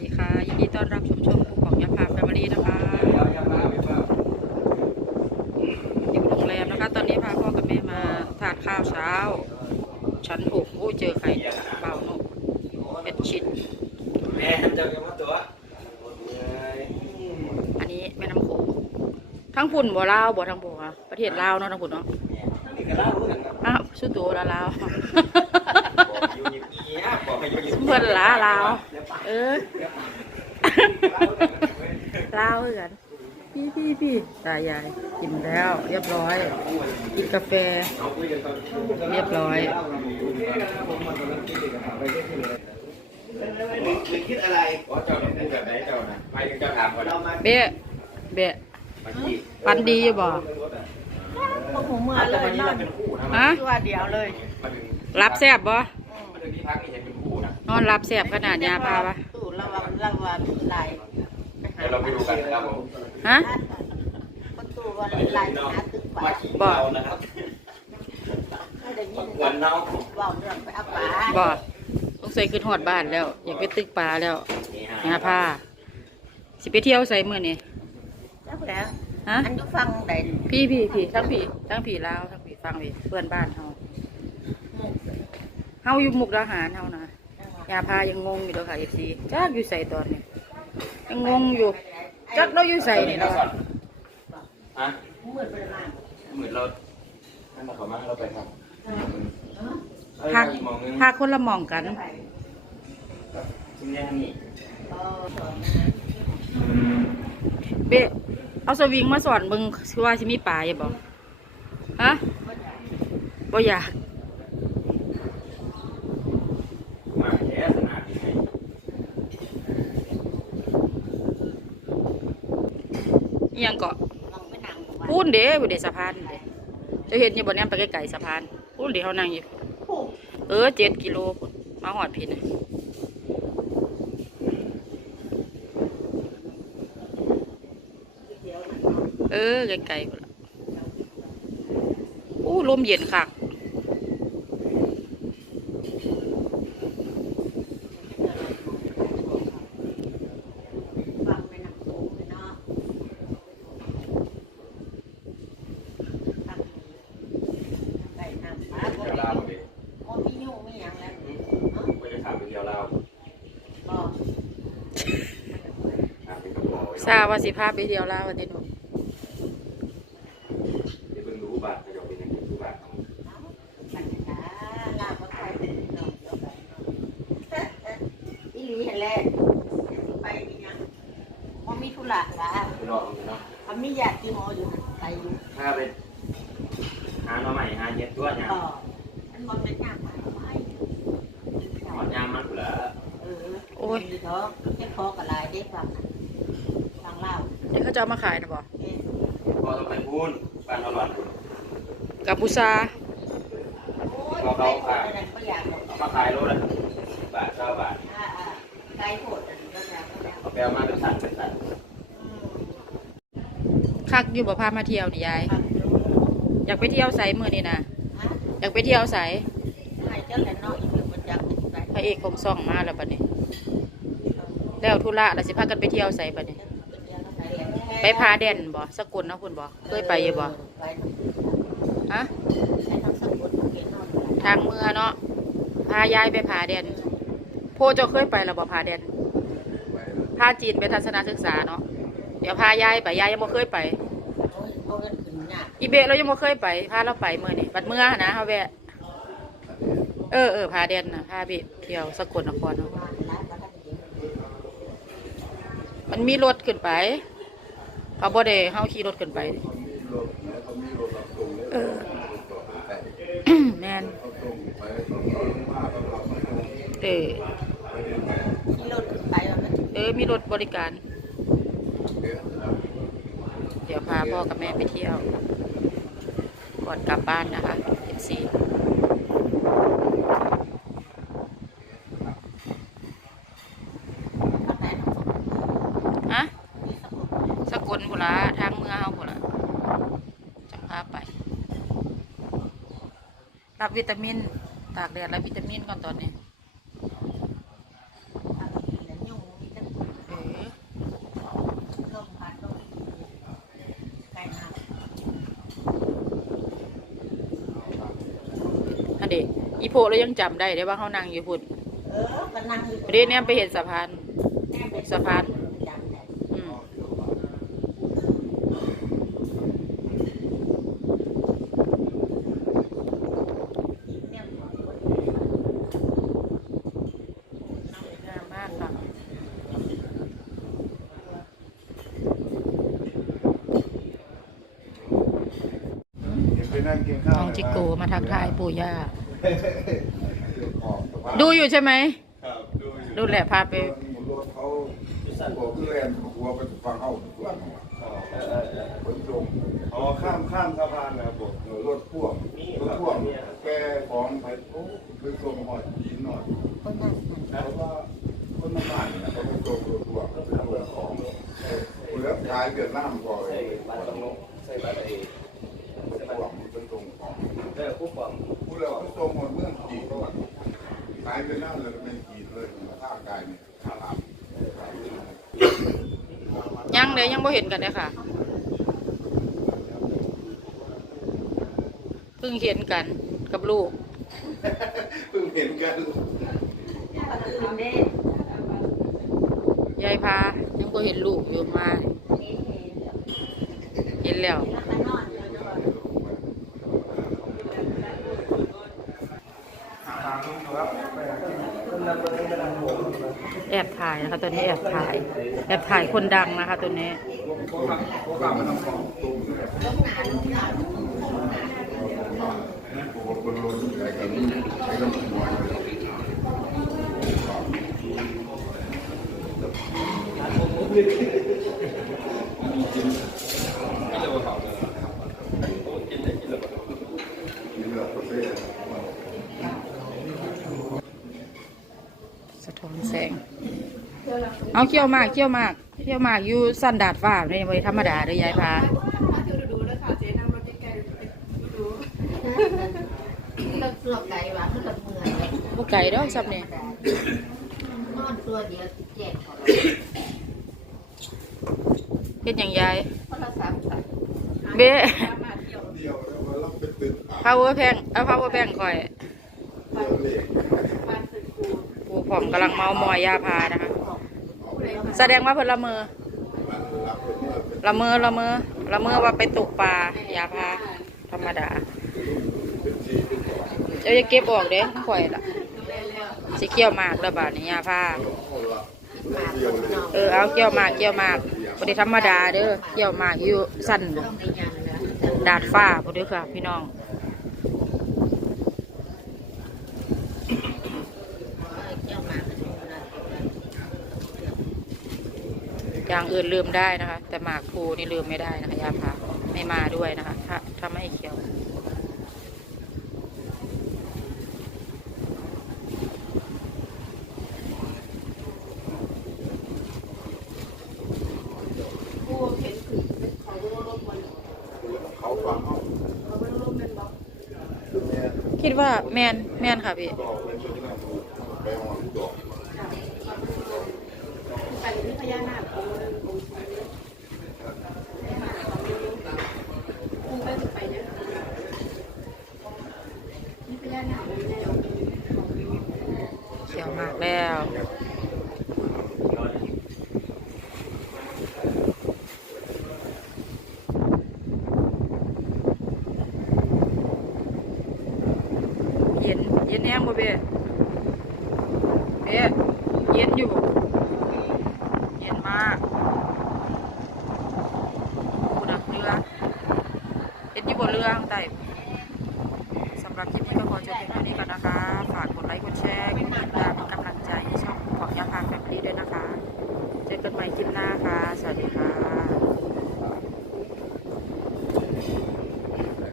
ดีค่ะยินดีต้อนรับชมช่องปูของยาพาแฟมิลี่นะคะอยู่โรงแรมนะคะ ตอนนี้พาพ่อกับแม่มาทานข้าวเช้า ชั้นหกโอ้เจอใครเบาหนุเป็นชิดแม่เจ้ากันมาตัวอันนี้แม่น้ำโขงทั้งพุ่นบ่ลาวบ่ทั้งบ่อะประเทศลาวเนาะทั้งพุ่นเนาะนี่ก็เล่าเหมือนกันอ้าวสุดโตัวละลาวบอกอยู่ยิบเงี้ยบอกให้อยู่ยิบเพื่อนลาลาวเออ ลาวคือกันพี่พี่พี่ตายายกินแล้ว เรียบร้อย กินกาแฟ เรียบร้อยมึงคิดอะไรอ๋อเจ้าหนุ่มพูดแบบไหนเจ้านะไม่ถึงเจ้าถามก่อนเรามาเบะเบะที่ฟันดีอยู่บ่พวกผมเมื่อเลยนอนเป็นคู่นะฮะตัวเดียวเลยมาถึงรับแซบบ่มาถึงที่พักนี่เห็นเป็นคู่นะนอนรับแซบขนาดยาพาปะ ตู้ระวังระวังไหลเดี๋ยวเราไปดูกันครับผมฮะประตูวันไหลหาตึกป่ามาขี่เรานะครับไม่ได้ยินวันน้องว่าเรื่องไปเอาป่าบ่สงสัยขึ้นหอดบ้านแล้ว อยากไปตึกปลาแล้วยาพาสิไปเที่ยวใส่มื้อนี่แล้วแล้วฮะอันอยู่ฟังใดพี่พี่พี่ทั้งพี่ทั้งพี่ลาวทั้งพี่ฟังพี่เพื่อนบ้านเฮาเฮาอยู่มุกดาหารเฮานะ ยาพายังงงอยู่เด้อค่ะ FC จักอยู่ใส่ตอนนี้ยังงงอยู่จักเราอยู่ใส่นี่เนาะฮะเมื่อเป็นมาเหมือนเราท่านมาขอมาเราไปครับพักอีกมองนึงพาคนละหมองกันชิ้นแรกนี่เบะเอาสวิงมาสอนเบิ่งคือว่าสิมีป่าอย่าบอกฮะบ่อยาก มาแค่ขนาดนี้ อิห ยังเกาะลองไปนั่งพูนเด้บ่ได้สะพานเด้จะเห็นอยู่บ่แนมไปไกลๆสะพานพูนเด้เฮานั่งอยู่เออเจ็ดกิโลพุ่นมาหอดผิดน่ะเออไกลๆพุ่นละอู้ลมเย็นคัก ฟังไปนั่งโค้งเนาะไปนั่งป่า เดียวลาวเลย โอ้มียุ่งมีอย่างแล้ว ไม่ได้ถามเป็นเดียวลาว ก็ ถามเป็นกระบอก ทราบว่าสิพาไปเที่ยวลาววันนี้หนูเดี๋ยวเพิ่งรู้บัตรเขาจะเป็นยังไงรู้บัตรปัญหาลาบก็ใครเป็นน้องเจ้ากันอีหลีเห็นแล้วไปนี่ยังมันมีธุระละไปรอตรงนี้เนาะมันมีญาติที่หมออยู่ไปอยู่ถ้าไปหาหน่อใหม่หาเย็ดตัวเนี่ยก็มันมันเป็นยากมากไปหอดยามมันเหลือเออโอ้ยดีท้อแค่พอกระลายได้ฟังฟัง เล่าเดี๋ยวเขาจะเอามาขายนะบ่เอ๊ะพอต้องไปพูนบ้านเราหลอนกัมพูชาโอ้ยไปโคตรนั่นก็อยากบอกเอามาขายโลละสิบบาทเก้าบาทอ่าอ่าไกลโคตรนั่นก็อยากก็อยากเอาไปเอามาเป็นสัตว์เป็นสัตว์อืมคักอยู่บ่พามาเที่ยวนี่ยายฟังดูอยากไปเที่ยวไสมื้อนี่นะฮะอยากไปเที่ยวไสให้เจ้าแหลนน้อยอีกเป็นประจำเป็นไปพระเอกของซ่องมาแล้วบัดนี้แล้วธุระแล้วสิพากันไปเที่ยวไสบัดนี้ ไปพาแดนบ่สกุลเนาะคุณบ่เคยไปอยู่บ่ฮะทางเขียนนอนทางเมือเนาะพายายไปพาแดนโพเจ้าเคยไปแล้วบ่พาแดนพาจีนไปทัศนศึกษาเนาะเดี๋ยวพายายไปยายยังบ่เคยไปอิเบะเรายังบ่เคยไปพาเราไปเมื้อนี้บัดเมื่อนะฮาแวะเออเออพาแดนนะพาเบะเที่ยวสกลนครเนาะมันมีรถขึ้นไป เขาบ่ได้เฮาขี่รถขึ้นไปเออแม่นเออที่รถขึ้นไปว่ามันเออมีรถบริการ เดี๋ยวพาพ่อกับแม่ไปเที่ยว ก่อนกลับบ้านนะคะเอฟซี สกุลบุระทางเมืองเฮาบุระจังพาไป รับวิตามิน ตากแดดรับวิตามินก่อนตอนนี้อันเดอีโพเรายังจำได้ได้ว่าเขานั่งอยู่พุ่นเออนั่งอยู่พุ่นเรเนี่ยไปเห็นสะพานสะพาน นั่งกินข้าวน้องจิโกมาทักทายปู่ย่าออกสะพานดูอยู่ใช่ไหมครับดูอยู่ดูแหละพาไปรถเขาหัวเพื่อนหัวไปฟังเข้าส่วนหัวขนส่งอ๋อข้ามข้ามสะพานนะครับผมเออรถพ่วงรถพ่วงแกของไปโอ้ไปส่งหอดจีนหน่อยคนนั้นนั่นเพราะว่าคนน้ำมันเนี่ยเขาไปส่งรถพ่วงเรือของเรือขายเวียดนามก่อนเลยบ้านตรงนู้นใส่บ้านไอ้รถพ่วงมันเป็นส่งของ เออผู้ความ ผู้เราเขาส่งหมดเมืองจีนเพราะว่าขายเวียดนามเลยเป็นจีนเลยท่ากายเนี่ยท่าลามขายเวียดนาม ยังเลยยังบ่เห็นกันเลยค่ะเพิ่งเห็นกันกับลูกเพิ่งเห็นกันคืนเด้ยายพายังบ่เห็นลูกอยู่มา เห็นเห็นแล้ว เห็นแล้ว แล้วก็นอนอยู่แล้วก็ แอบ ถ่ายนะคะตัวนี้แอบถ่ายแอบถ่ายคนดังนะคะตัวนี้ คนล้นใส่กันใส่กันหัวสะท้อนแสง เอาเขี้ยวหมากเขี้ยวหมากเขี้ยวหมากอยู่สันดาดฟ้าเนี่ยไม่ธรรมดาเลยยายพาเราตัวไก่หวานเราเมื่อยเลยบุไก่ดอกซับเนี่ยนอนตัวเดียวติดแจกของเฮ็ดอย่างยายโทรศัพท์ค่ะเบ้เดียวแล้วเราไปตึก power bank เอา power bank คอย เดียวเลย ปู ผอมกำลังเมามอยยาพานะคะ แสดงว่าเพิ่นละเมอละเมอละเมอละเมอว่าไปตกปลายาพาธรรมดาเจ้าจะเก็บออกเด้ข่อยละสิเกี่ยวมากแล้วบาดนี้ยาพาเออเอาเกี่ยวมากเกี่ยวมากบ่ได้ธรรมดาเด้อเกี่ยวมากอยู่สั้นดาดฟ้าบ่เด้อค่ะพี่น้อง เจ้าหมา อย่างอื่นลืมได้นะคะ แต่หมากภูนี่ลืมไม่ได้นะคะยาพาไม่มาด้วยนะคะ ถ้าถ้าไม่เกี่ยวเขาฟังเขาคิดว่าแมนแมนค่ะพี่ ก็เป็นชุดนั้นไปหอมดอกเขียวมากแล้วเย็นเย็นแห้งบ่เบ้ อยู่บนเรื่องแต่สำหรับคลิปนี้ก็ขอจบเพียงเท่านี้ก่อนนะคะ ฝากกดไลค์กดแชร์กดติดตามเป็นกำลังใจให้ช่องของยาพาแฟมิลี่ด้วยนะคะ เจอกันใหม่คลิปหน้าค่ะ สวัสดีค่ะ